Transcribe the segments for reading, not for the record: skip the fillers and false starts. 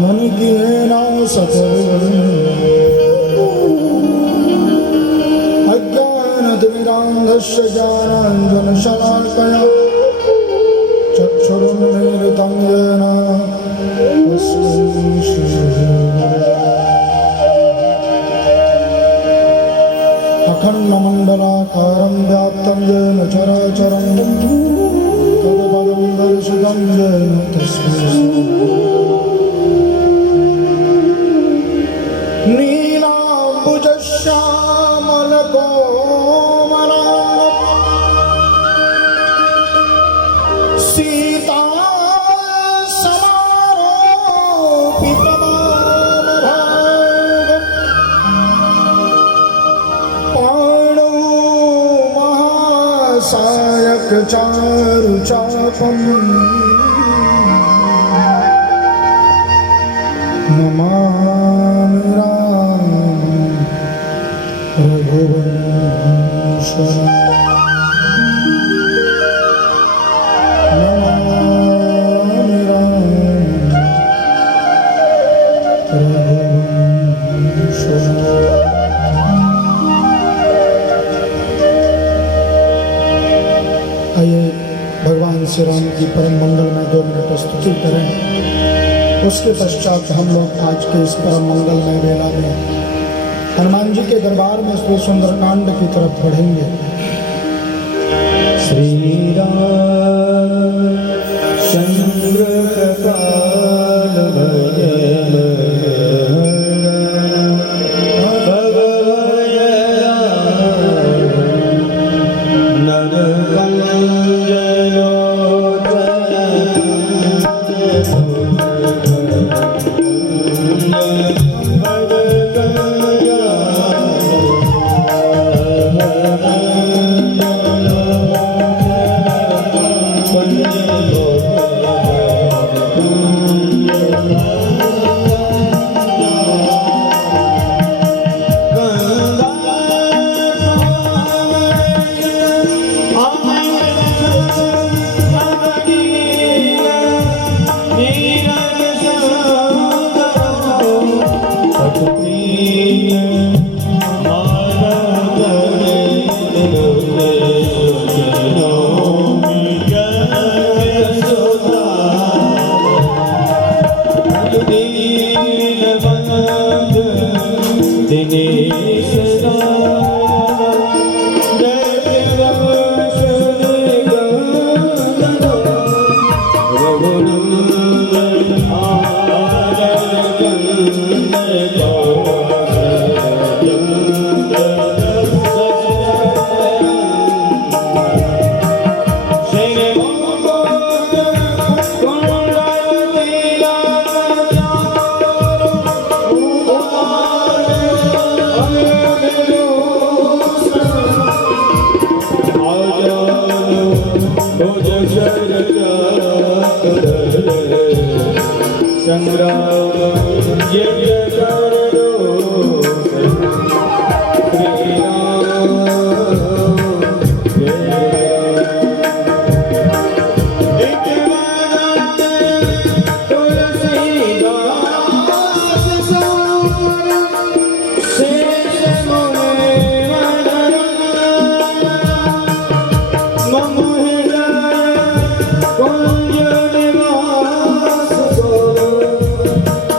मन की है ना सफल अज्ञानतिमिरान्धस्य ज्ञानाञ्जनशलाकया चक्षुरुन्मीलितं येन तस्मै श्रीगुरवे अखण्डमण्डलाकारं व्याप्तं येन चराचरं तत्पदं दर्शितं येन तस्मै सीता पाणौ महासायक चारु चापम् नमामि रामं रघुवंशम् आइए भगवान श्री राम की परम मंगल में 2 मिनट स्तुति करें। उसके पश्चात हम लोग आज के इस परम मंगल में वेला में हनुमान जी के दरबार में श्री सुंदरकांड की तरफ बढ़ेंगे। श्री राम चंद्र कृपाल भय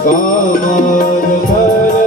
कामर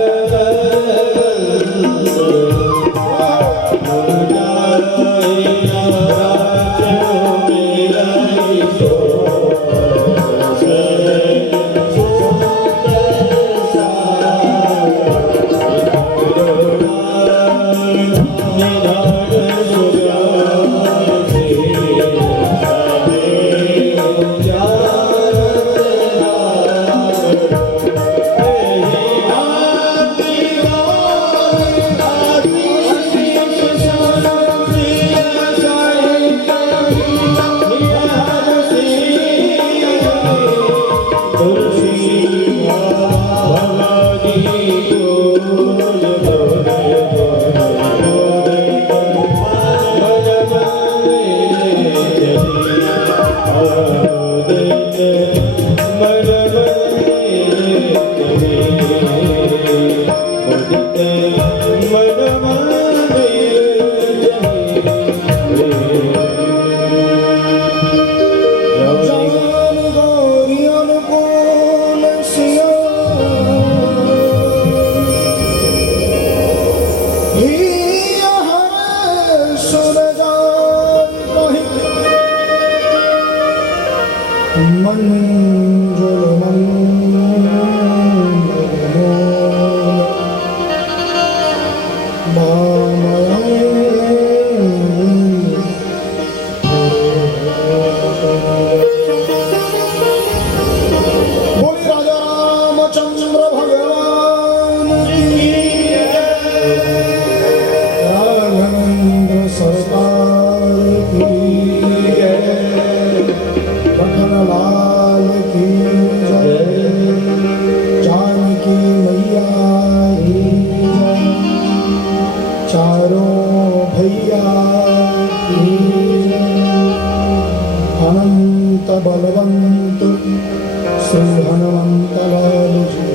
कांतलाल जी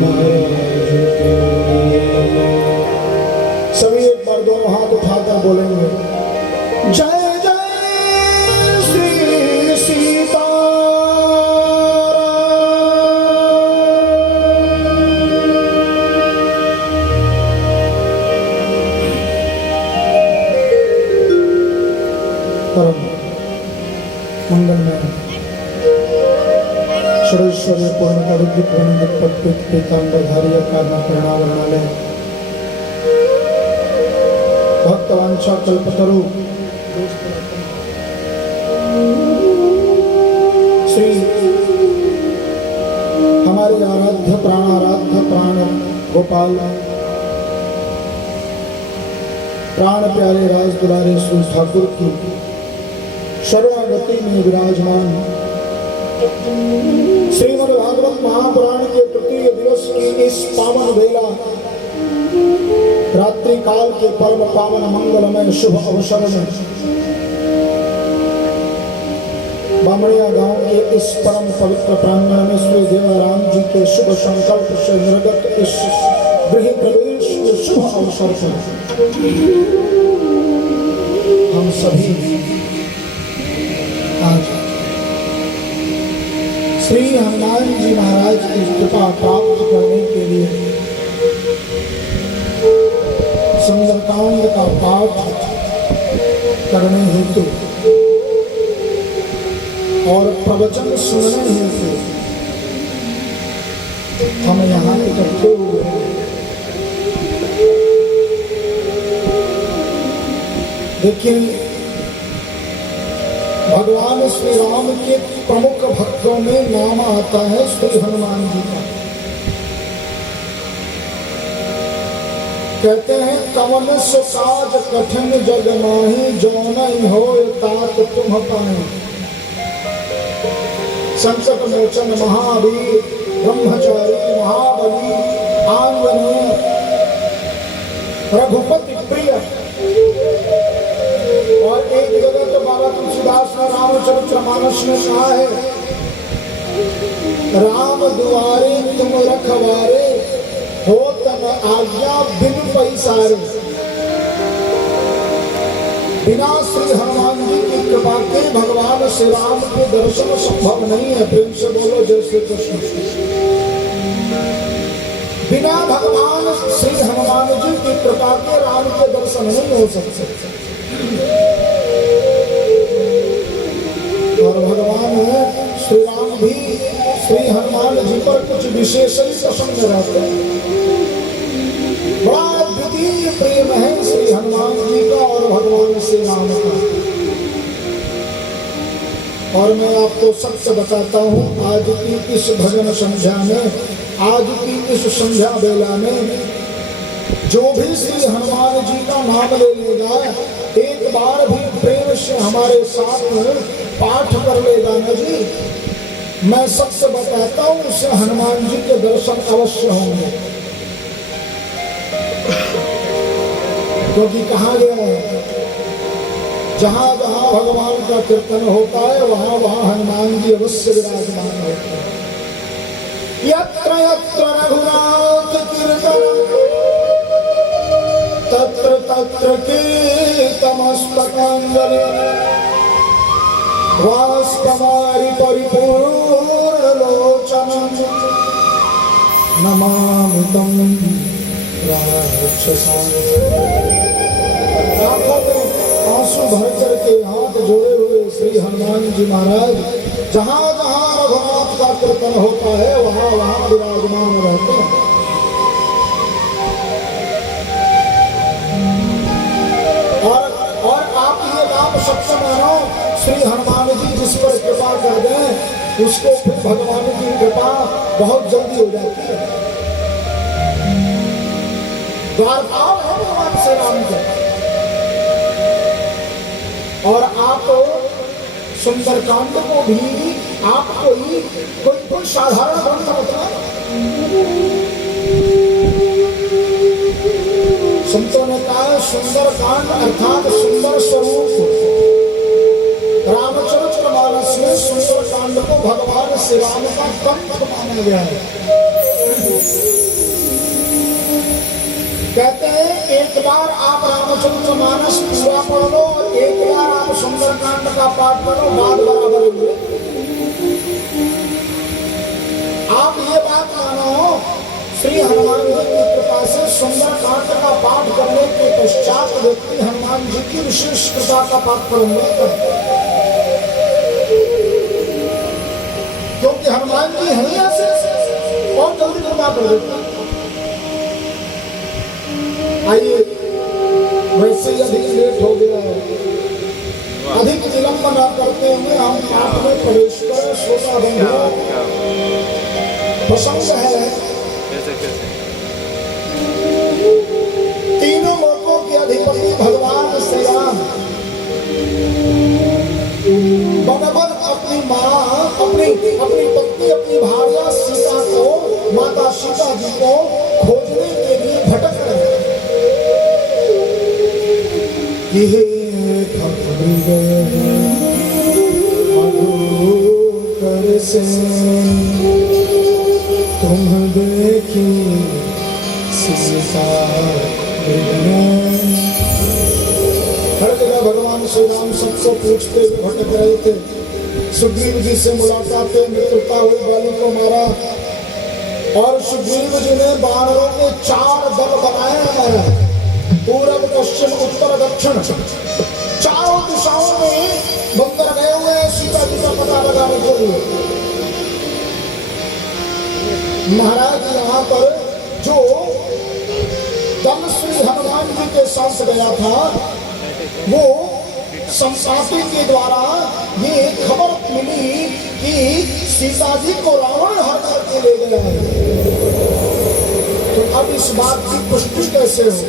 महाराज की। सभी एक बार दोनों हाथ उठाकर बोलेंगे जय जय श्री सीता। परम मंगलमय सर्वेश्वरी पूर्ण विद्युत प्रणित पट्टित पीतांबरधारी कारण प्रणवालय भक्तवांछा कल्पतरु श्री हमारे आराध्य प्राण गोपाल प्राण प्यारे राज दुलारे श्री ठाकुर की शरणागति में विराजमान श्रीमद् भागवत महापुराण के तृतीय दिवस की इस पावन वेला रात्रि काल के परम पावन मंगलमय शुभ अवसर में बामणिया गांव के इस परम पवित्र प्रांगण में श्री देवाराम जी के शुभ संकल्प से निर्गत इस गृह प्रवेश के शुभ अवसर पर हम सभी आज श्री हनुमान जी महाराज की कृपा प्राप्त करने के लिए सुंदरकांड का पाठ करने हेतु और प्रवचन सुनने हेतु हम यहाँ इकट्ठे हुए हैं। देखिए, भगवान श्री राम के प्रमुख भक्तों में नाम आता है श्री हनुमान जी का। कहते हैं कवन सो काज कठिन जग माही जो नहीं हो तात तुम पाए। संकट मोचन महावीर ब्रह्मचारी महाबली आंगने रघुपति प्रिय। और एक जगह तो बाबा तुलसीदास ने रामचरितमानस में कहा है राम दुआरे तुम रखवारे हो तन आज्ञा बिन पैसारे। बिना श्री हनुमान जी की कृपा के भगवान श्री राम के दर्शन संभव नहीं है। प्रेम से बोलो जय श्री कृष्ण। बिना भगवान श्री हनुमान जी की कृपा के राम के दर्शन नहीं हो सकते। और भगवान श्री राम भी श्री हनुमान जी पर कुछ विशेष ही प्रसन्न रहते हैं। बड़ा द्वितीय प्रेम है श्री हनुमान जी का और भगवान श्री राम का। और मैं आपको सत्य बताता हूँ, आज की इस भजन संध्या में, आज की इस संध्या बेला में जो भी श्री हनुमान जी का नाम ले लेगा, एक बार भी प्रेम से हमारे साथ पाठ कर लेगा ना जी, मैं सबसे बताता हूं उसे हनुमान जी के दर्शन अवश्य होंगे। क्योंकि कहा गया है जहां जहां भगवान का कीर्तन होता है वहां वहां हनुमान जी अवश्य विराजमान होते हैं। यत्र यत्र रघुनाथ कीर्तन तत्र तत्र कीर्तनस्तकांजलि वास्तवारि परिपूर्ण लोचनम् नमामि तं राक्षसान्। आंखों में आंसू भर करके हाथ जोड़े हुए श्री हनुमान जी महाराज जहाँ जहाँ रघुनाथ का कीर्तन होता है वहाँ वहाँ विराजमान रहते हैं। और आप ये नाम सत्य मानो, श्री हनुमान जी जिस पर कृपा कर दें उसको फिर भगवान की कृपा बहुत जल्दी हो जाती है। द्वारपाल है भगवान श्री राम का। और आप सुंदरकांड को भी आप कोई साधारण ग्रंथ मतलब संतों ने कहा सुंदरकांड अर्थात सुंदर स्वरूप। रामचरितमानस में सुंदरकांड को भगवान श्री राम का कंठ माना गया है। कहते हैं एक बार आप रामचरितमानस पूरा पढ़ लो और एक बार आप सुंदरकांड का पाठ करो, बात बराबर हुए। आप ये बात मानो, श्री हनुमान जी की कृपा से सुंदरकांड का पाठ करने के पश्चात व्यक्ति हनुमान जी की विशेष कृपा का पाठ करेंगे, क्योंकि हनुमान जी हैं ऐसे और जल्दी कृपा कर देते। आइए, वैसे ही अधिक लेट हो गया है, अधिक विलंब न करते हुए हम पाठ में प्रवेश करें। श्रोता बंधुओं, प्रसंग है तीनों लोकों के अधिपति भगवान श्री राम बराबर अपनी माँ, अपनी पत्नी, अपनी भार्या सीता को, माता सीता जी को खोजने के लिए भटक रहे हैं। मधुकर से तुम देखी सीता हर जगह भगवान श्री राम सबको पूछते हुए भटक रहे थे। सुग्रीव जी से मुलाकातें, मित्रता हुई, बाली को मारा और सुग्रीव जी ने बानरों के 4 दल बनाए हैं, पूर्व पश्चिम उत्तर दक्षिण, चारों दिशाओं में बंदर गए हुए हैं सीता जी का पता लगाने के लिए। महाराज यहाँ पर जो दल श्री हनुमान जी के साथ गया था, वो संसाती के द्वारा ये खबर मिली कि सीता जी को रावण हर करके ले गया है। तो अब इस बात की पुष्टि कैसे हो,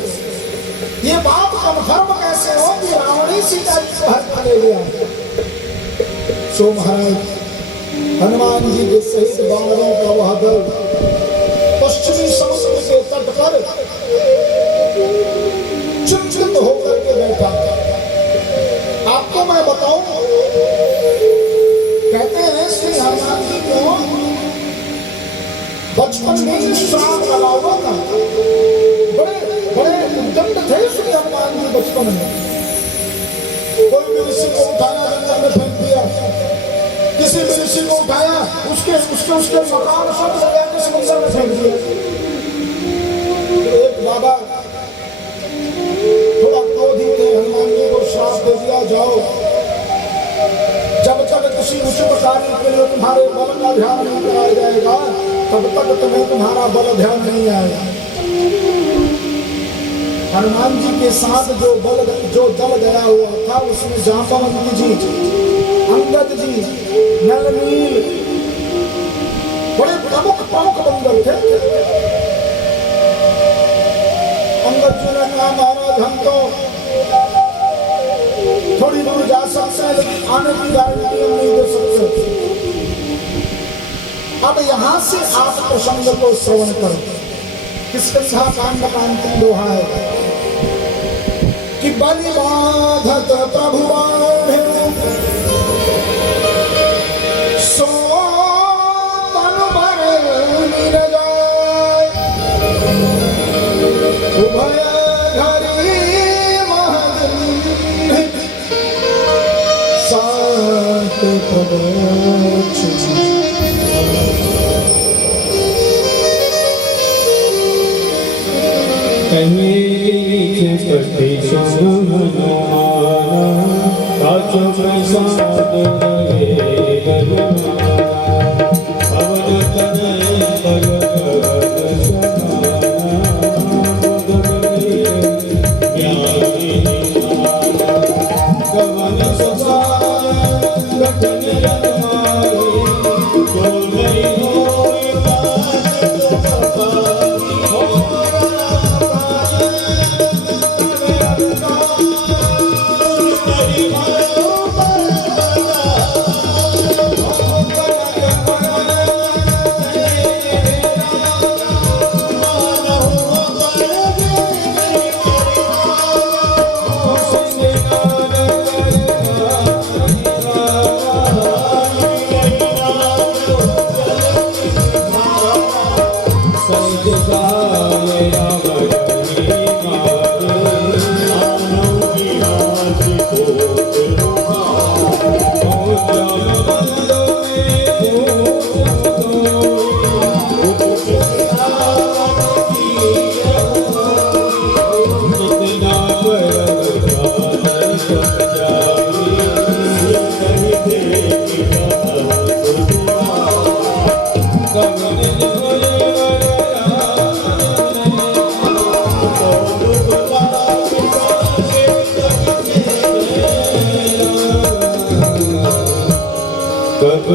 ये बात कन्फर्म कैसे हो कि रावण ही सीता जी को हर कर ले गया? सो महाराज हनुमान जी के सहित बानरों का वह दल पश्चिमी समुद्र के तट पर चिंतित होकर के बैठा। आपको मैं बताऊं, कहते हैं श्री हनुमान जी को बचपन में श्राप लगा हुआ था। बड़े उद्दंड थे श्री हनुमान जी बचपन में। कोई भी ऋषि को उठाया जंगल में फेंक दिया, किसी भी ऋषि को उठाया उसके मकान सब लगा के समुद्र में फेंक दिया। एक बाबा थोड़ा क्रोधी थे, हनुमान जी को श्राप दे दिया, जाओ जब तक किसी उचित कार्य के लिए तुम्हारे बल का ध्यान नहीं कराया जाएगा, तब तक तुम्हें तुम्हारा बल ध्यान नहीं आएगा। हनुमान जी के साथ जो दल गया हुआ था, उसमें जांबवंत जी, अंगद जी, नलनील, बड़े प्रमुख बंदर थे। अंगद जी ने कहा, महाराज हम तो थोड़ी दूर जा सकते हैं, लेकिन आने की गारंटी हम नहीं दे सकते। अब यहां से आप प्रसंग को श्रवण करो। किसके साथ कांड का अंतिम दोहा है कि बलि बाधत प्रभु बाढ़े सो तन भर निरजाय, उभय घरी महदिन सात प्रदोष। पति सुन हनुमाना, काचो प्रसाद रहे बलवाना, पवन तनय पलक समाना, ज्ञानी निधाना, कवन ससाय गठन रत्नारी, जो नहीं होय काज तो पारी।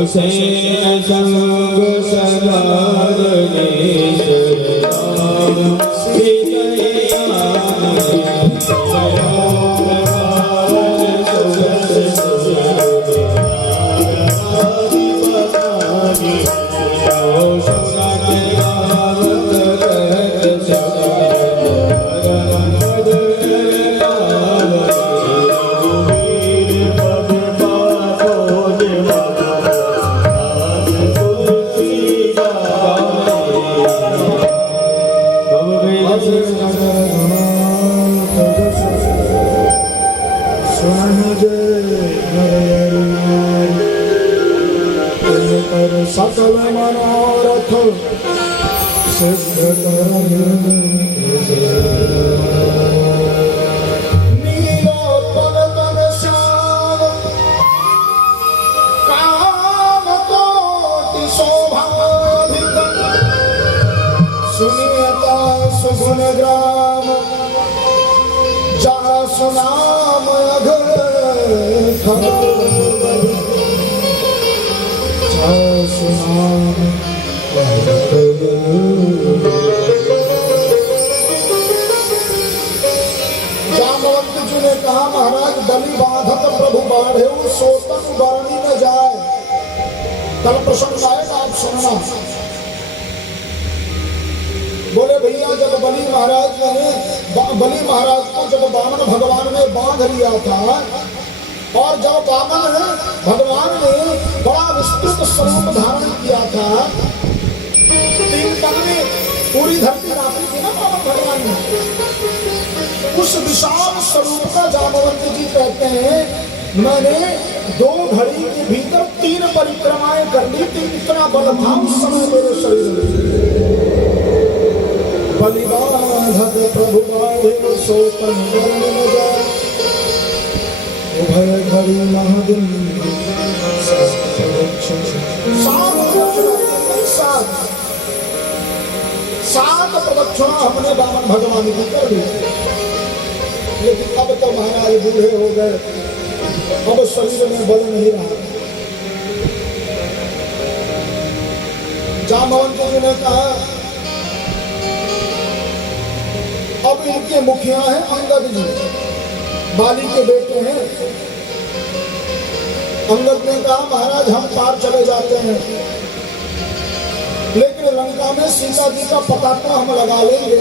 हुसैन संग सदारने शरदाम सकल मनोरथ सिद्ध नीलोत्पल श्याम काम कोटि शोभाधिक सुनियता सुगुण ग्राम जहाँ सुनाम अघ जामवंत जी ने कहा महाराज बलि बाधक प्रभु बाढ़े सोतन वर्णी न जाए। कल प्रसंग आएगा आप सुनना। बोले भैया जब बलि महाराज को जब वामन भगवान ने बांध लिया था और जब वामन भगवान ने बड़ा विस्तृत स्वरूप धारण किया था, 3 पग में पूरी धरती नापी थी ना वामन भगवान ने, उस विशाल स्वरूप का जामवंत जी कहते हैं मैंने 2 घड़ी के भीतर 3 परिक्रमाएं कर ली थी। इतना बल था उस समय मेरे शरीर में। बलिबाधक प्रभु बाधे सोतन वर्णि न जाए। उभय घड़ी महादिन 7 प्रदक्षिणा हमने वामन भगवान की कर दी। लेकिन अब तो महाराज बूढ़े हो गए, अब शरीर में बल नहीं रहा। जामवंत जी ने कहा अब इनके मुखिया हैं अंगद जी, बाली के बेटे हैं। अंगद ने कहा महाराज हम पार चले जाते हैं, लेकिन लंका में सीता जी का पता तो हम लगा लेंगे,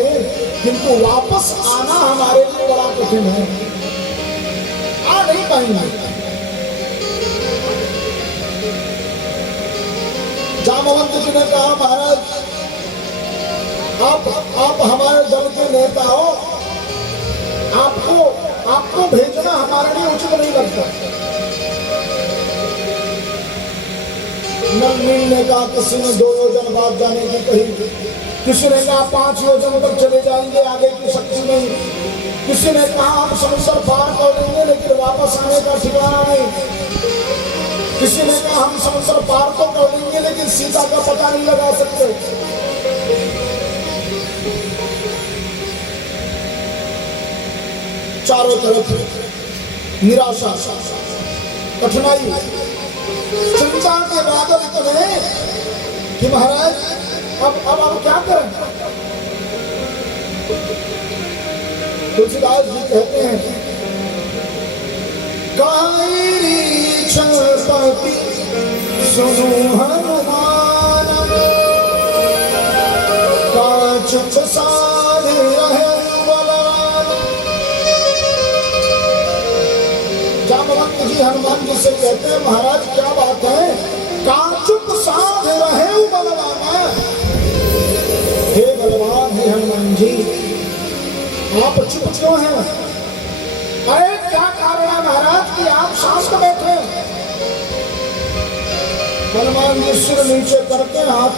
किंतु वापस आना हमारे लिए बड़ा कठिन है, आ नहीं पाएंगे। जामवंत जी ने कहा महाराज आप हमारे दल के नेता हो, आपको भेजना हमारे लिए उचित नहीं लगता। नंदनी ने कहा किसी ने 2 योजन बाद जाने की कही, किसी ने कहा 5 योजन तक चले जाएंगे, आगे की शक्ति नहीं। किसी ने कहा हम समुद्र पार कर लेंगे लेकिन वापस आने का ठिकाना नहीं। किसी ने कहा हम समुद्र पार तो कर लेंगे लेकिन सीता का पता नहीं लगा सकते। चारों तरफ निराशा, कठिनाई, चिंता के बादल इतने कि महाराज अब क्या करें। तुलसीदास जी कहते हैं कायरी छपति सुनु हनुमान काच प्रसाद रहे बलवान। जामवंत जी हनुमान जी से कहते हैं महाराज क्या बात है, काचुप साध रहे बलवान। हे बलवान हे हनुमान जी आप चुप क्यों हैं? अरे क्या कारण है महाराज कि आप शांत बैठे? हनुमान जी सिर नीचे करके हाथ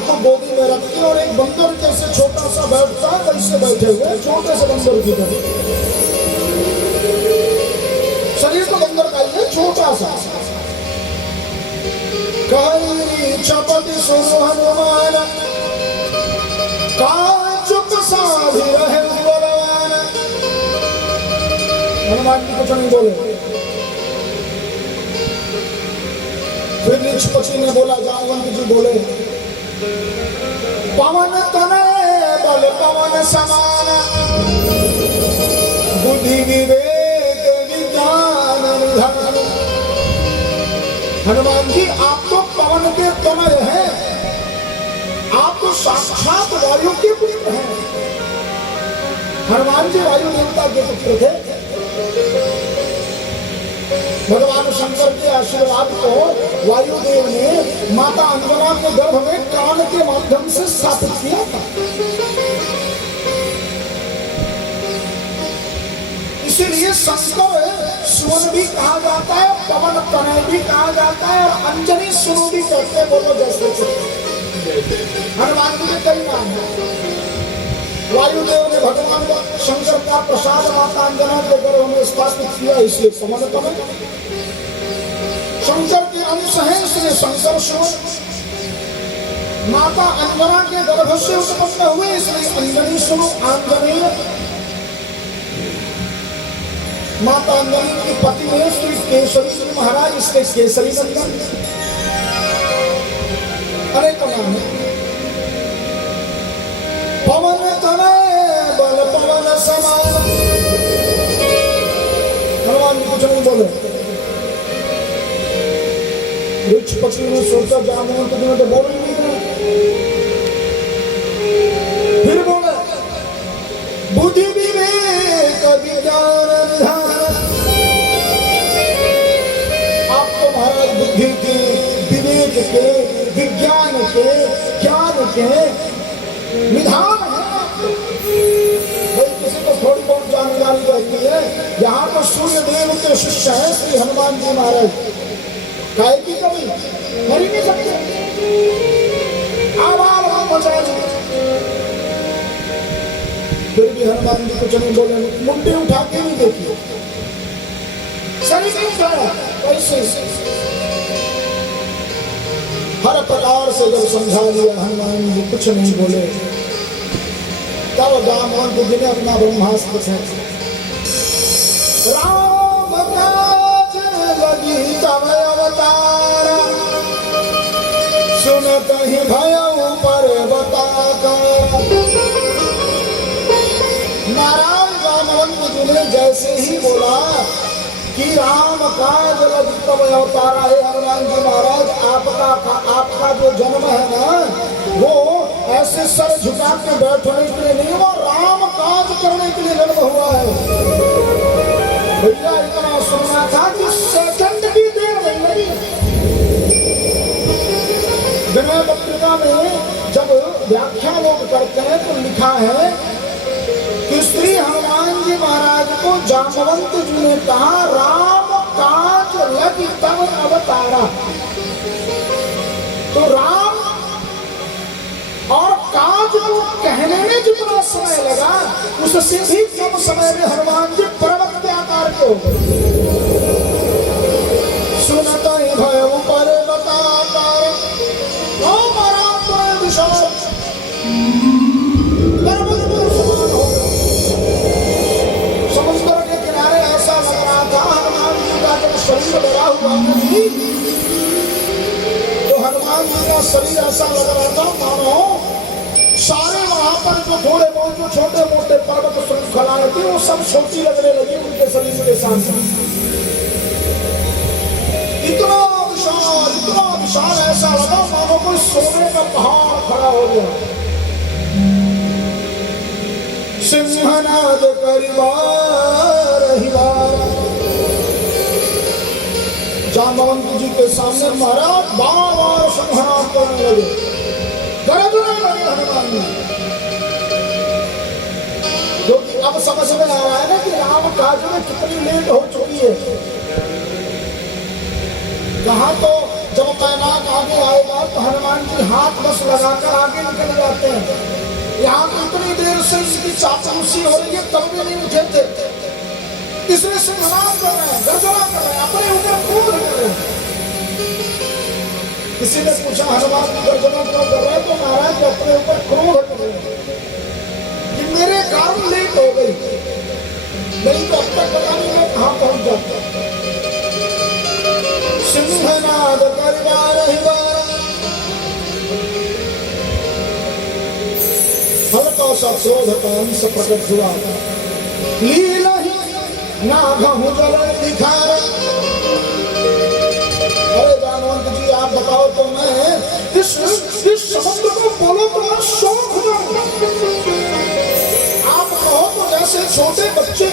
को गोदी में रखते और एक बंदर जैसे छोटा सा बैठता कैसे बैठे हुए, छोटे से बंदर की तरह। शरीर तो बंदर का ही है, छोटा सा। कायरी छपति सुनु हनुमान काचुप साध रहे बलवान। हनुमान जी कुछ नहीं बोले। वृक्षपति ने बोला, जामवंत जी बोले, पवन तनय बल पवन समान, बुद्धि विवेक विज्ञान निधान। हनुमान जी आप तो पवन के तनय हैं, आप तो साक्षात वायु के पुत्र हैं। हनुमान जी वायु देवता के पुत्र थे। भगवान शंकर के आशीर्वाद को वायुदेव ने माता अंजना के गर्भ में कान के माध्यम से स्थापित किया था। इसीलिए शंकर सुवन भी कहा जाता है, पवन तनय भी कहा जाता है, और अंजनी सुनु भी कहते, बोलो जैसे। हनुमान जी के कई नाम है। वायुदेव ने भगवान शंकर का प्रसाद माता अंजना के गर्भ में स्थापित किया, इसलिए पवन तनय। शंकर के अंश है, इसलिए शंकर सुवन। माता अंजना के गर्भ से उत्पन्न हुए, इसलिए अंजनी सुनु आंजनेय। माता अंजनी की पति है श्री केसरी श्री महाराज, इसके केसरी नंदन। अनेक नाम है। पवन तनय बल पवन समान। हनुमान जी कुछ नहीं बोले। वृक्षपति ने सोचा, जामवंत जी ने तो बोल ही नहीं रहा। फिर बोले, बुद्धि विवेक विज्ञान निधान। आप तो महाराज बुद्धि के, विवेक के, विज्ञान के, ज्ञान के निधान है। भाई किसी को थोड़ी बहुत जानकारी रहती है। यहाँ तो सूर्य देव के शिष्य हैं श्री हनुमान जी महाराज। काय की कमी कर ही नहीं सकते। आवाज मचा दी। फिर भी हनुमान जी कुछ नहीं बोले, मुंडी उठा के नहीं देखी, शरीर नहीं उठाया। कैसे हर प्रकार से जब समझा लिया, हनुमान जी कुछ नहीं बोले। तब जामवंत जी ने अपना ब्रह्मास्त्र से राम काज लगी तब अवतार, सुनत ही भयउ पर्वता कर। नारायण जामवंत जी ने जैसे ही बोला कि राम काज लगी तब अवतारा है, हनुमान जी महाराज आपका जो जन्म है ना, वो ऐसे सर झुका के बैठने के लिए नहीं, वो राम काज करने के लिए जन्म हुआ है। भैया इतना सुनना था कि सेकंड भी देर नहीं लगी। विनय पत्रिका में जब व्याख्या लोग करते हैं तो लिखा है कि श्री हनुमान जी महाराज को जामवंत जी ने कहा, राम काज लगी तब अवतारा। तो राम और काज को कहने में जितना समय लगा, उससे भी कम समय में हनुमान जी पर्वत के आकार के हो गए। सुनता ही भयउ पर्वता कर, ओ महाराज विशाल पर्वत पर समान हो गए। समुद्र के किनारे ऐसा लग रहा था, हनुमान जी का जब शरीर बड़ा हुआ नहीं, तो हनुमान जी का शरीर ऐसा लग रहा था मानो सारे वहां पर जो थोड़े बहुत जो छोटे मोटे पर्वत श्रृंखलाएं थी, वो सब छोटी लगने लगी उनके शरीर के सामने। इतना विशाल ऐसा लगा मानो कोई सोने का पहाड़ खड़ा हो गया। सिंहनाद करिवार जामवंत जी के सामने महाराज बार बार सिंहनाद करने लगे, गरजने लगे हनुमान जी। जो कि अब समझ में आ रहा है ना कि राम काज में कितनी लेट हो चुकी है। यहाँ तो जब मैनाक आगे आएगा तो हनुमान जी हाथ बस लगाकर आगे निकल जाते हैं। यहाँ तो इतनी देर से इसकी चापलूसी हो रही है, तब भी नहीं उठे थे। इसलिए सिंहनाद कर रहे हैं, गर्जना कर रहे हैं, अपने ऊपर क्रोध कर रहे हैं। किसी ने पूछा हनुमान जी गर्जना क्यों कर रहे हैं, तो महाराज जी अपने ऊपर क्रोध कर रहे हैं कि मेरे कारण लेट हो गई, नहीं तो अब तक पता नहीं मैं कहाँ पहुंच जाता। सिंहनाद करवा रहे थोड़ा सा क्रोध का अंश प्रकट हुआ। लीला ही नागहु जल दिखाए। अरे जानवंत जी आप बताओ तो मैं इस समुद्र को बोलो तो मैं शौक हूं। आप कहो तो जैसे छोटे बच्चे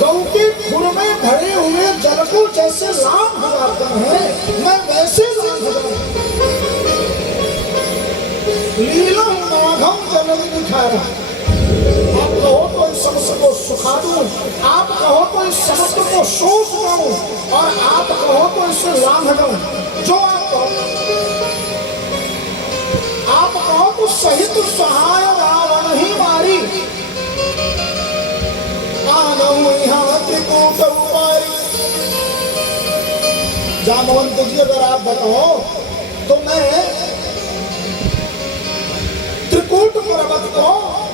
गऊ के खुर में भरे हुए जल को जैसे लाभ हो जाता है, मैं वैसे लाभ हो जाता। लीला नागम जल दिखाया। आप कहो तो इस समुद्र को सुखा दूं, आप कहो तो इस समुद्र को सोच पाऊं, और आप कहो तो इसे लाभ दूं। जो आप कहो तो सहित सहाय रावण ही मारी। जामवंत जी अगर आप बताओ तो मैं त्रिकूट पर्वत को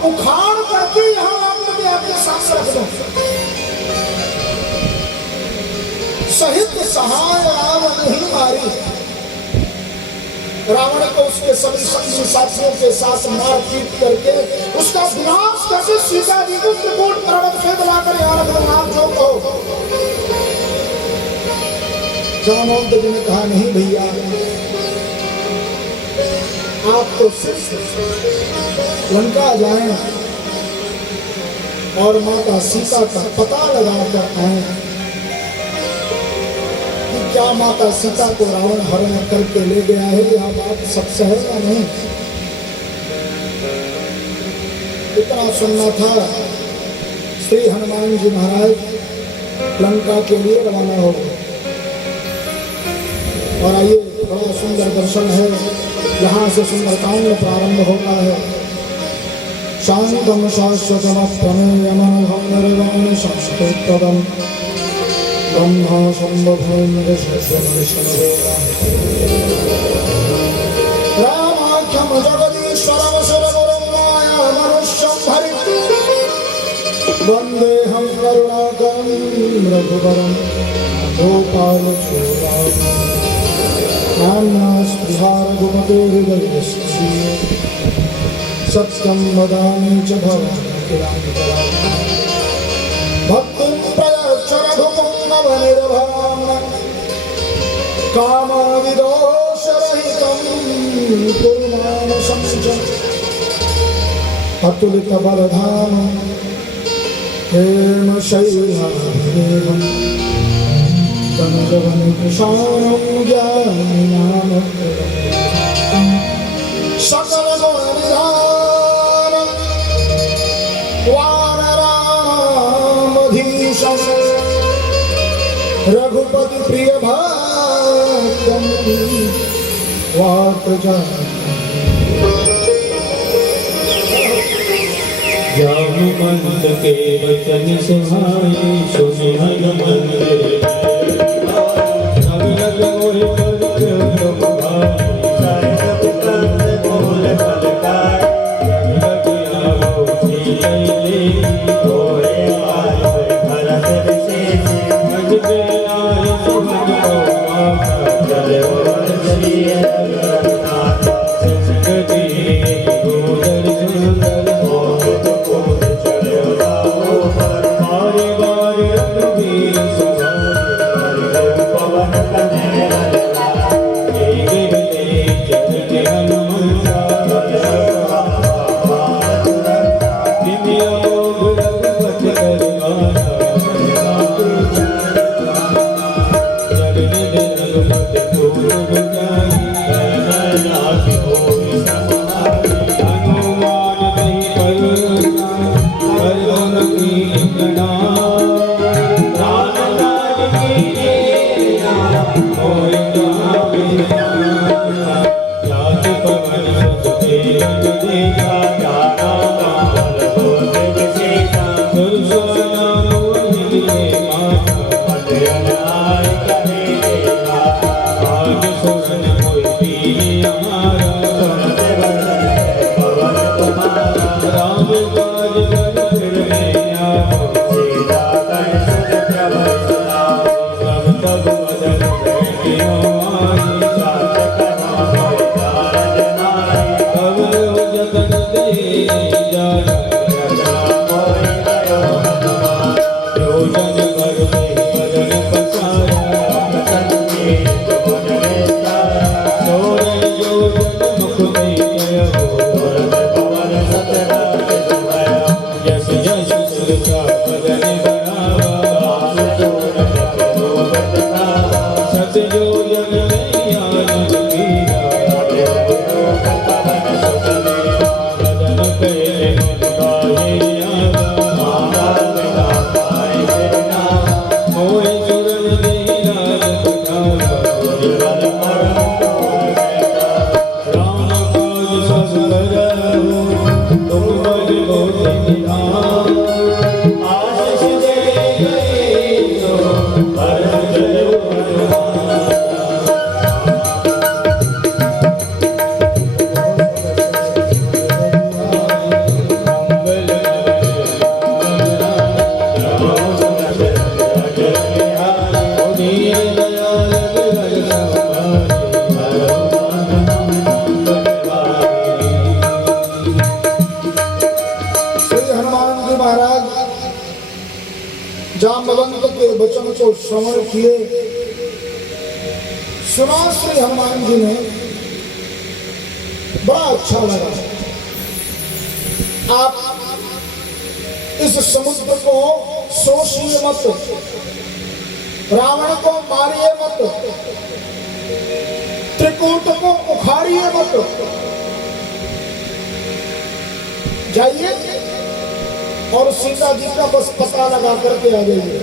उखाड़ करके यहाँ आपके साथ रख दूं। सहित सहाय रावण ही मारी। रावण को उसके सभी संगी साथियों के साथ मारपीट करके उसका विनाश करके सीता जी को त्रिकूट पर्वत से बुलाकर यहाँ नाम जो कहो। जामवंत जी ने कहा नहीं भैया, आप तो सिर्फ लंका जाएं और माता सीता का पता लगाकर आए कि क्या माता सीता को रावण हरण करके ले गया है, यह बात सच है या नहीं। इतना सुनना था। श्री हनुमान जी महाराज लंका के लिए रवाना हो गए। और आइए बड़ा सुंदर दर्शन है, यहाँ से सुंदरकांड प्रारंभ होता है। शांतम शाश्वतम प्रमेयमनघं निर्वाण संस्कृतम ब्रह्मा संबभूमिः रामाख्यम जगदीश्वरम शिवगुरुं मायामनुष्यं हरिं वन्देऽहं करुणाकरं रघुवरं गोपालचूडामणिं। नान्यास्पृहारघुमते हृदयस्य सत्यं वदामि च भक्तिं प्रयच्छ रघुपुङ्गवनिर्भरां कामविदोषरहितं कुरु माम संशयम्। अतुलितबलधाम हेमशैलाभिदेवम् तनुजवनिकुशानं ज्ञानिनामप्रदम् सकलगुणनिधानं वानरामधीशं रघुपति प्रियभक्तं वातजातं। जामवंत के वचन सुहाए सुनि हनुमंत जामवंत के वचन को श्रवण किए, सुना श्री हनुमान जी ने, बड़ा अच्छा लगा। आप इस समुद्र को सोचिए मत, रावण को मारिए मत, त्रिकूट को उखाड़िए मत, जाइए और सीता जी का बस पता लगा करके आ जाइए।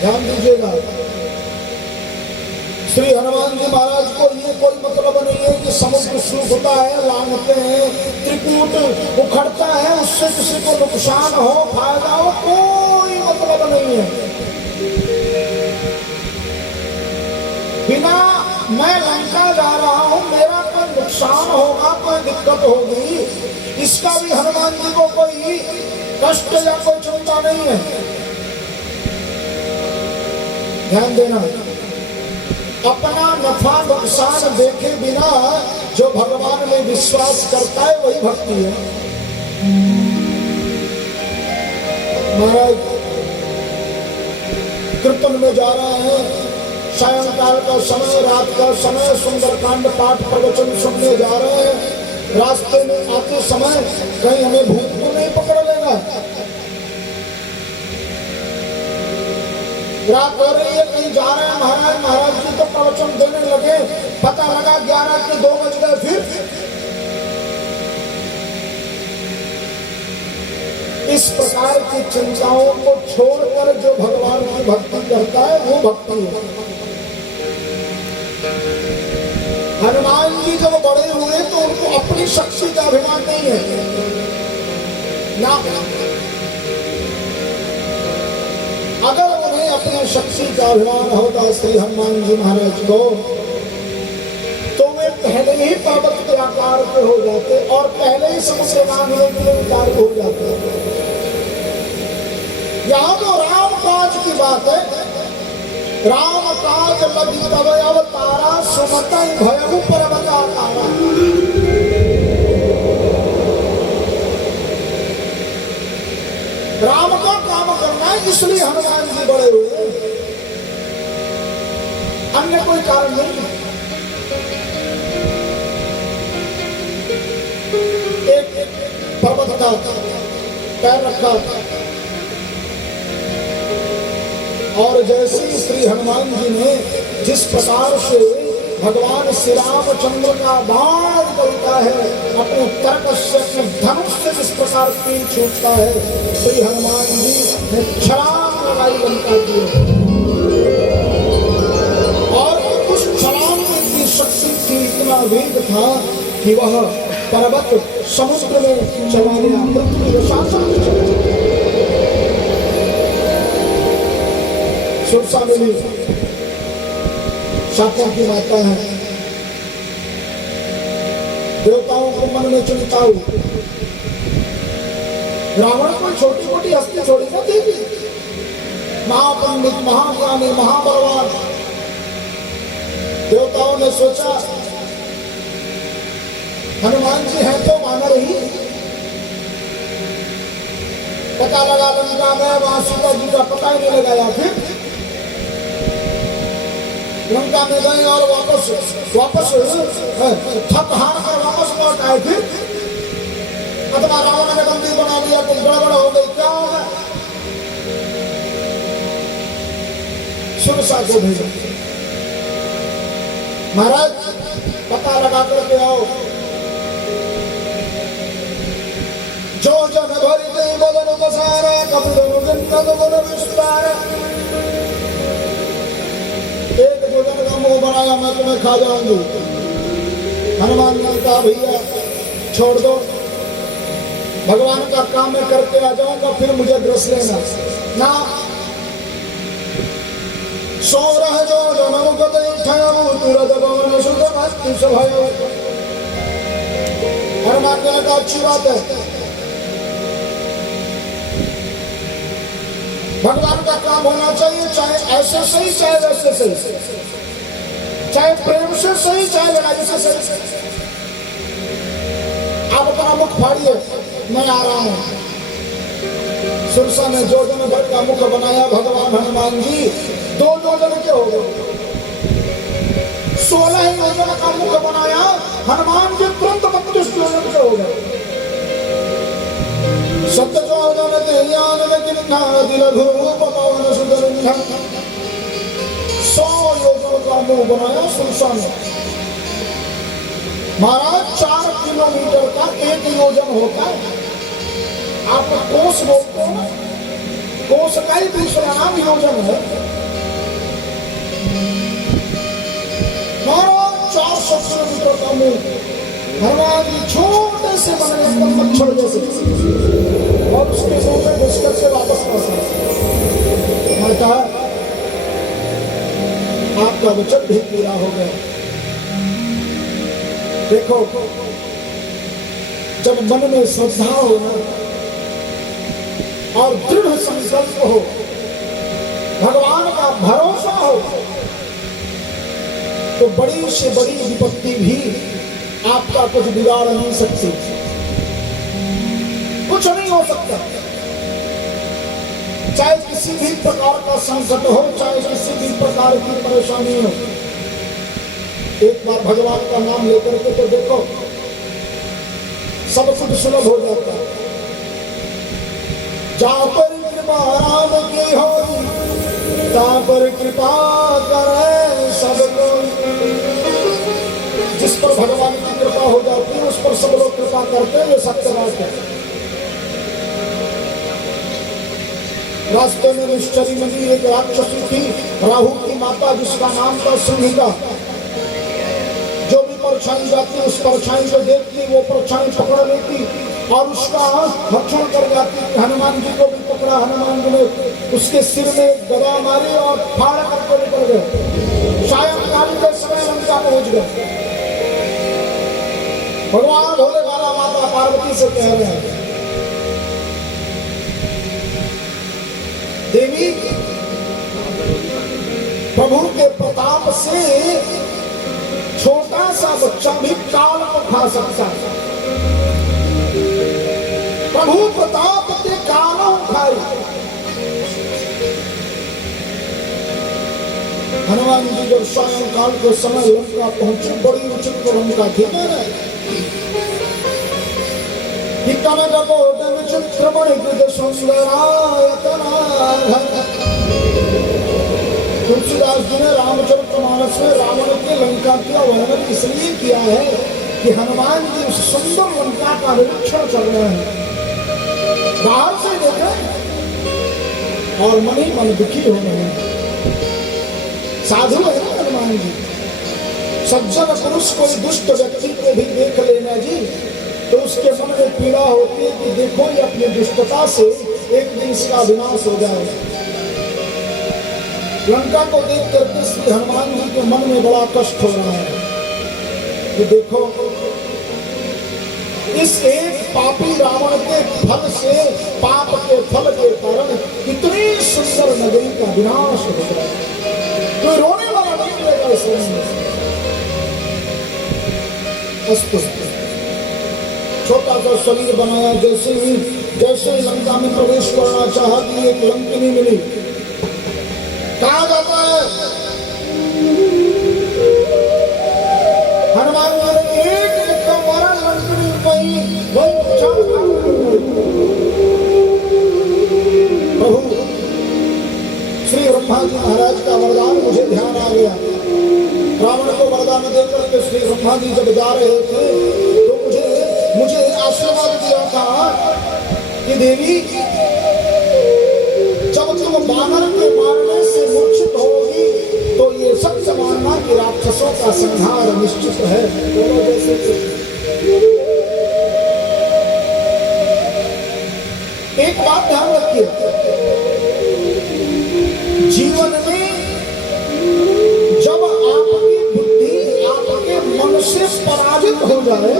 ध्यान दीजिएगा, श्री हनुमान जी महाराज को ये कोई मतलब नहीं है कि समुद्र सूखता है, लांघते हैं, त्रिकूट उखड़ता है, उससे किसी को नुकसान हो, फायदा हो, कोई मतलब नहीं है। बिना मैं लंका जा रहा हूं, मेरा कोई नुकसान होगा, कोई दिक्कत होगी, इसका भी हनुमान जी को कोई कष्ट या कोई चिंता नहीं है। ध्यान देना, अपना नफा नुकसान देखे बिना जो भगवान में विश्वास करता है वही भक्ति है। महाराज कीर्तन में जा रहे हैं, सायंकाल का समय, रात का समय, सुंदरकांड पाठ प्रवचन सुनने जा रहे हैं। रास्ते में आते समय कहीं हमें भूत को नहीं पकड़ लेगा। रात हो रही है, कहीं जा रहे हैं महाराज, महाराज जी तो प्रवचन देने लगे, पता लगा 11 के 2 बज गए। फिर इस प्रकार की चिंताओं को छोड़कर जो भगवान की भक्ति करता है वो भक्ति है। हनुमान जी जब बड़े हुए तो उनको अपनी शक्ति का अभिमान नहीं है ना, अगर उन्हें अपनी शक्ति का अभिमान होता श्री हनुमान जी महाराज को, तो वे पहले ही पर्वत के आकार के हो जाते और पहले ही समुद्र नाम के विचार हो जाते। यहाँ तो राम काज की बात है, राम काज लगी तब अवतारा, सुमत भयउ पर्वत आकारा। राम का काम करना है, इसलिए हनुमान जी बड़े हुए, अन्य कोई कारण नहीं। एक पर्वत का पैर रखा और जैसे श्री हनुमान जी ने जिस प्रकार से भगवान श्री रामचंद्र का बाण निकलता है, अपने तर्क से, अपने धनुष से जिस प्रकार तीर छूटता है, श्री हनुमान जी ने छलांग लगाई लंका की, और उस छलांग में इतनी शक्ति थी, इतना वेग था कि वह पर्वत समुद्र में चला गया, पृथ्वी के साथ सुरसा मिली। शापों की माता है, देवताओं को मन में चिंता हुई, रावण को छोटी छोटी हस्ती छोड़ी ना देवी, महापंडित, महाज्ञानी, महाबलवान। देवताओं ने सोचा हनुमान जी हैं तो वानर ही, पता लगा लंका में, वहां सीता जी का पता ही नहीं लगाया। फिर लंका में गए और वापस थक हार कर वापस लौट आए। फिर अथवा रावण ने बंदी बना दिया, कुछ गड़बड़ हो गई, क्या होगा? सुरसा को भेजा, महाराज पता लगा करके आओ। जो जन भरी गई बदन बसारा, कब विस्तार, एक जोजन का मुंह बनाया, मैं तुम्हें खा जाऊंगी। हनुमान ने कहा भैया छोड़ दो, भगवान का काम मैं करके आ जाऊंगा, फिर मुझे ग्रस लेना ना। सो रह जो जनम को तुरंत भवन सुध भक्ति सभय। हनुमान ने कहा अच्छी बात है, भगवान का काम होना चाहिए, चाहे ऐसे सही चाहे वैसे सही, चाहे प्रेम से सही चाहे लड़ाई से सही। आप अपना मुख फाड़िए, मैं आ रहा हूं। सुरसा में जोजन भर का मुख बनाया भगवान हनुमान जी, 2 योजन के हो गए। 16 योजन का मुख बनाया हनुमान जी, तुरंत 32 योजन के हो गए। सत्य जोजन तेयान लघु पवन सुदर्शन, 100 योजन का मुंह बनाया सुरसा में। महाराज 4 किलोमीटर का 1 योजन होता है। आप कोस बोलते हो ना, कोस का ही दूसरा नाम योजन है। महाराज 400 किलोमीटर का मुंह, हनुमान जी छोटे से बने एकदम मच्छर जैसे, और उसके मुंह में घुसकर से वापस पहुंचा। मैं कहा आपका वचन भी पूरा हो गया। देखो, जब मन में श्रद्धा हो और दृढ़ संकल्प हो, भगवान का भरोसा हो, तो बड़ी से बड़ी विपत्ति भी आपका कुछ बिगाड़ नहीं सकती, कुछ नहीं हो सकता। चाहे किसी भी प्रकार का संकट हो, चाहे किसी भी प्रकार की परेशानी हो, एक बार भगवान का नाम लेकर के तो देखो, सब कुछ सुलभ हो जाता है। जहां पर कृपा राम की हो, तहां पर कृपा करे सबको। जिस पर भगवान की कृपा हो जाती है, उस पर सब लोग कृपा करते हैं, ये सत्य बात है। रास्ते में निश्चरी नदी एक राक्षसी थी, राहु की माता, जिसका नाम था सिंहिका। जो भी परछाई जाती, उस परछाई को देखती, वो परछाई पकड़ लेती और उसका भक्षण कर जाती। हनुमान जी को भी पकड़ा, हनुमान जी ने उसके सिर में गदा मारी और फाड़ करके निकल गए। सायंकाल के समय लंका पहुंच गए। भगवान भोले बाबा माता पार्वती से कह रहे हैं, देवी, प्रभु के प्रताप से छोटा सा बच्चा भी काल को खा सकता है। प्रभु प्रताप के कालों खाए। हनुमान जी जब सायंकाल के समय लंका पहुंचे, बड़ी उचित लंका थी। तुलसीदास जी ने रामचरितमानस में रावण के लंका का वर्णन इसलिए किया है कि हनुमान जी उस सुंदर लंका का निरीक्षण कर रहे हैं, बाहर से देख रहे हैं और मन ही मन दुखी हो रहे हैं। साधु है हनुमान जी। सज्जन पुरुष कोई दुष्ट व्यक्ति को भी देख लेना जी, तो उसके मन में पीड़ा होती है कि देखो ये अपनी दुष्टता से एक दिन इसका विनाश हो जाए। लंका को देख करके श्री हनुमान जी के मन में बड़ा कष्ट हो रहा है कि देखो, इस एक पापी रावण के फल से, पाप के फल के कारण इतनी सुंदर नगरी का विनाश हो गया। कोई रोने वाला नहीं मिलेगा इस छोटा सा शरीर बनाया, जैसे ही लंका में प्रवेश करना चाहा कि एक लंकिनी मिली। कहा जाता है हनुमान जी ने एक मारा, लंकिनी वही प्रभु श्री ब्रह्मा जी महाराज का वरदान मुझे ध्यान आ गया। रावण को वरदान देकर के श्री ब्रह्मा जी जब जा रहे थे तो मुझे आशीर्वाद दिया था कि देवी, जब तुम वानर के मारने से मूर्छित होगी तो ये सत्य मानना कि राक्षसों का संहार निश्चित है। एक बात ध्यान रखिए, जीवन में जब आपकी बुद्धि आपके मन से पराजित हो जाए,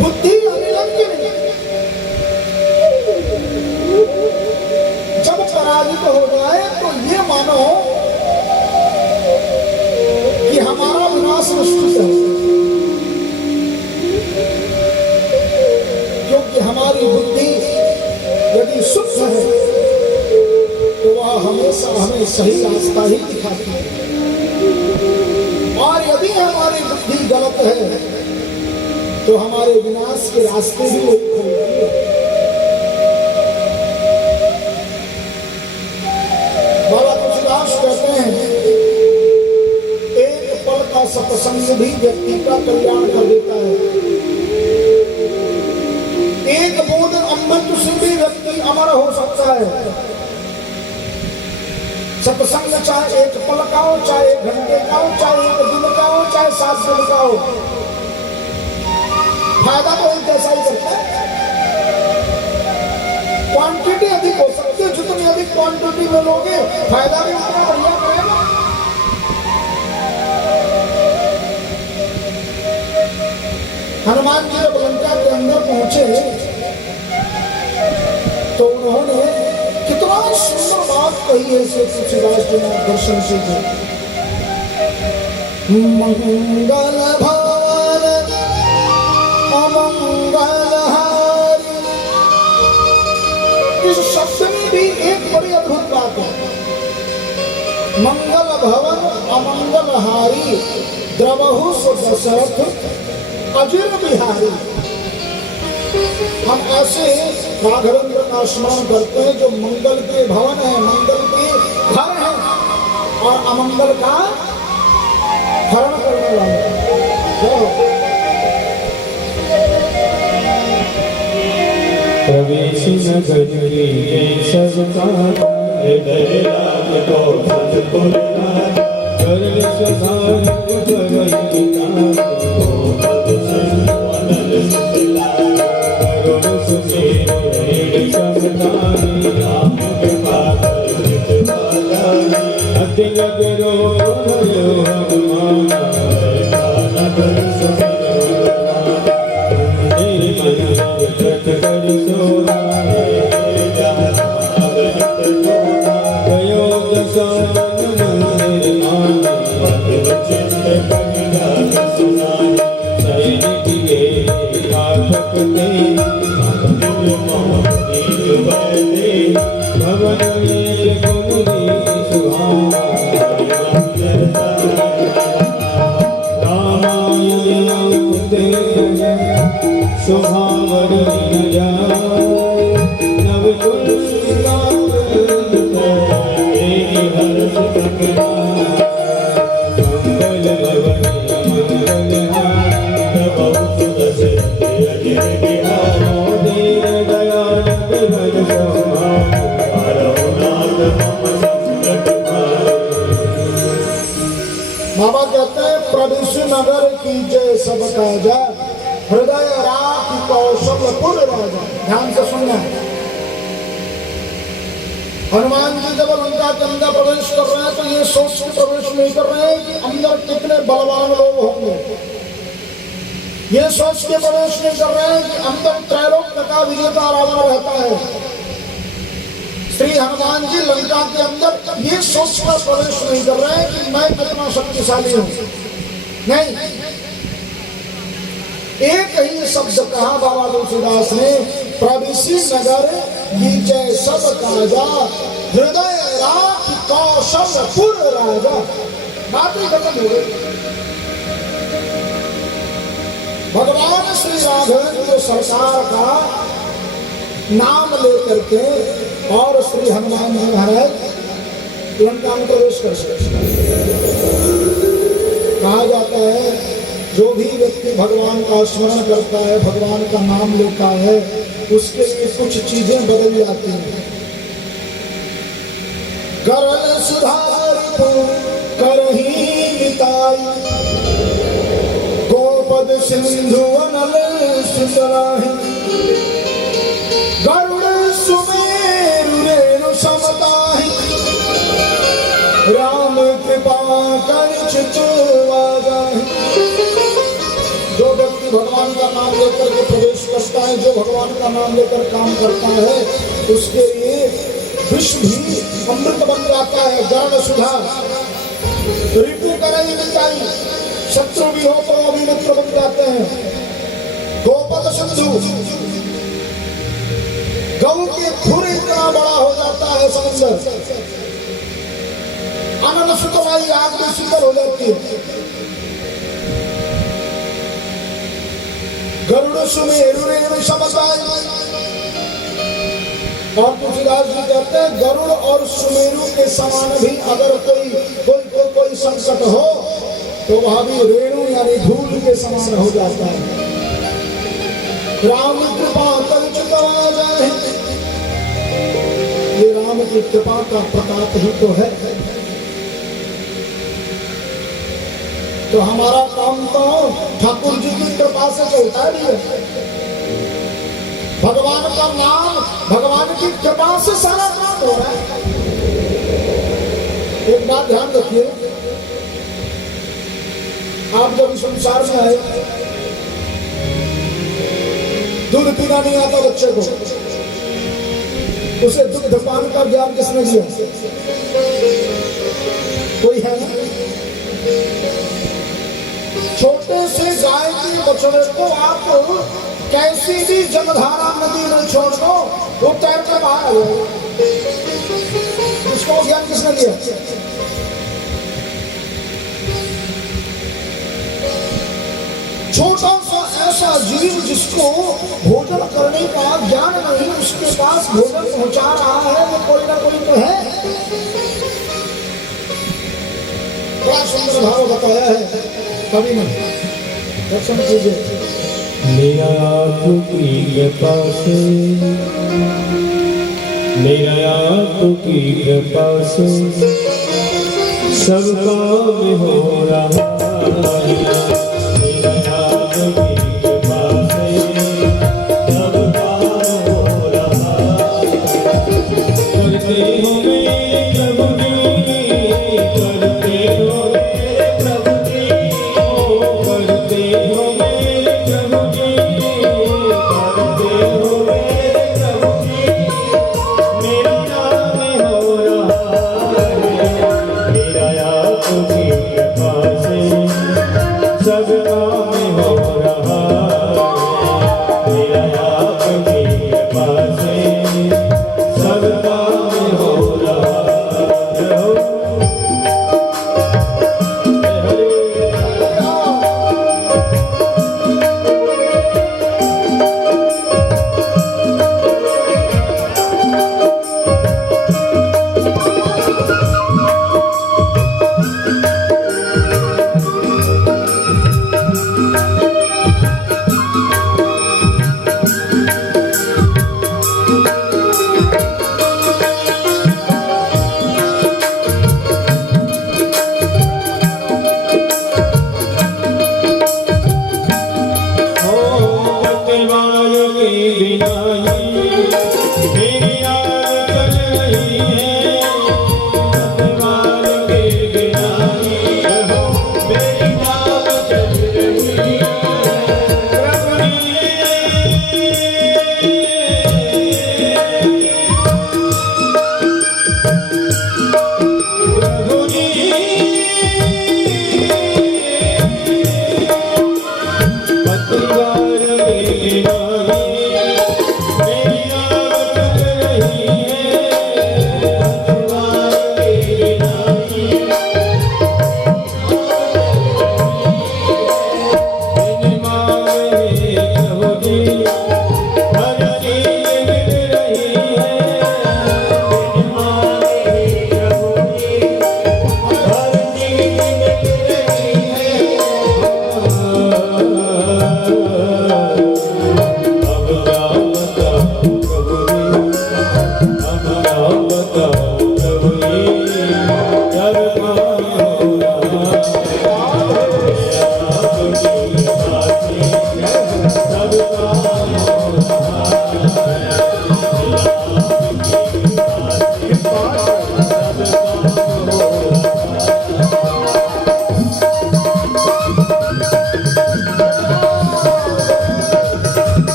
बुद्धि अनिलंघ्य जब पराजित हो जाए तो ये मानो कि हमारा विनाश निश्चित है, क्योंकि हमारी बुद्धि सही रास्ता ही दिखाती है। और यदि हमारी बुद्धि गलत है तो हमारे विनाश के रास्ते भी वही खोलती है। बाबा तुलसीदास कहते हैं एक पल का सत्संग भी व्यक्ति का कल्याण कर देता है। एक बूंद अमृत से भी व्यक्ति अमर हो सकता है। सत्संग चाहे एक पल का हो, चाहे 1 घंटे का हो, चाहे 1 दिन का हो, चाहे 7 दिन का हो, फायदा तो एक जैसा ही करता है। क्वांटिटी अधिक हो सकती है, जितनी अधिक क्वांटिटी में लोगे फायदा भी उतना बढ़िया करेगा। हनुमान जी जब लंका के अंदर पहुंचे तो उन्होंने कितना सुंदर बात कही है। इसे तुलसीदास जी ने दर्शन से मंगल भवन अमंगल हारी। इस शब्द में भी एक बड़ी अद्भुत बात है। मंगल भवन अमंगल हारी द्रवहु दशरथ अजिर बिहारी। हम ऐसे राघवेंद्र का स्मरण करते हैं जो मंगल के भवन है, मंगल के घर है और अमंगल का हरण करने वाले। प्रवेश नगर की सरकार हृदय राज को सतपुर राज कर सदार करई काम को पद से वनल सुलाय करुण सुमेर रेण समदानी राम कृपा करत पालानी अति नगरो भयो हनुमान नगर सुमिर मेरे मन व्यक्त कर सोना गयो दशानन मंदिर आने चित्त कविराज सुनाने सैनिक के घातक ने दिल मोहनी बदले भवन में गुण दी सुहाना रामायण सुहावरी नव तुलसी मंगल भवन मंगल बहुत दीन दयानंद भज बाबा कहते हैं प्रवेश नगर की जय सब काजा हृदय राख कौशलपुर राजा। ध्यान से सुनना है। हनुमान जी जब लंका के अंदर प्रवेश कर रहे हैं तो ये सोच के प्रवेश नहीं कर रहे हैं कि अंदर कितने बलवान लोग होंगे। ये सोच के प्रवेश नहीं कर रहे हैं कि अंदर त्रैलोक्य का विजेता रावण रहता है। श्री हनुमान जी लंका के अंदर ये सोच कर प्रवेश नहीं कर रहे हैं कि मैं कितना शक्तिशाली हूं। नहीं, एक ही शब्द कहा बाबा तुलसीदास ने, प्रवेशी नगर लीजय सब काजा हृदय राख कौशलपुर राजा। बात ही खत्म हो गई। भगवान श्री राघवेंद्र सरकार का नाम लेकर के और श्री हनुमान जी महाराज लंका में प्रवेश कर सकते। कहा जाता है जो भी व्यक्ति भगवान का स्मरण करता है, भगवान का नाम लेता है, उसके लिए कुछ चीजें बदल जाती हैं। करन सुधार करही मिताई गोपद सिंधु अनल सुतराहि गरुड़ सुमेरु रेणु समताहि राम कृपा कर चितवाजाहि। जो व्यक्ति भगवान का नाम लेकर के प्रवेश करता है, जो भगवान का नाम लेकर काम करता है, उसके लिए विश्व भी अमृत बन जाता है। गरुड़ सुधा रिपु करई मिताई, शत्रु भी हो तो भी मित्र बन जाते हैं। गोपद सिंधु, गौ के खुर इतना बड़ा हो जाता है समंदर। आनंद सुतवाई आग में शीतल हो जाती है। गरुड़ सुमेरु रेणु समताई। और तुलसीदास जी कहते हैं गरुड़ और सुमेरु के समान भी अगर कोई संकट हो तो वह भी रेणु यानी धूल के समान हो जाता है। राम कृपा तलचुतवा जाए, ये राम की कृपा का प्रताप ही तो है। तो हमारा काम तो ठाकुर जी की कृपा से चलता भी है। भगवान का नाम, भगवान की कृपा से सारा काम हो रहा है। एक बात ध्यान रखिए, आप जब संसार में आए, दूध पीना नहीं आता बच्चे को, उसे दुग्ध पान का ज्ञान किसने दिया? कोई है ना? छोटे से गाय के बछड़े को आप कैसी भी जलधारा नदी में छोड़ दो, वो तैर कर बाहर आ जाए। उसको ज्ञान किसने दिया? छोटा सा ऐसा जीव जिसको भोजन करने का ज्ञान नहीं, उसके पास भोजन पहुंचा रहा है, वो कोई ना कोई तो है। बड़ा सुंदर भाव बताया है कवि ने, दर्शन कीजिए। मेरा आपकी कृपा से, मेरा आपकी कृपा से सब काम हो रहा है।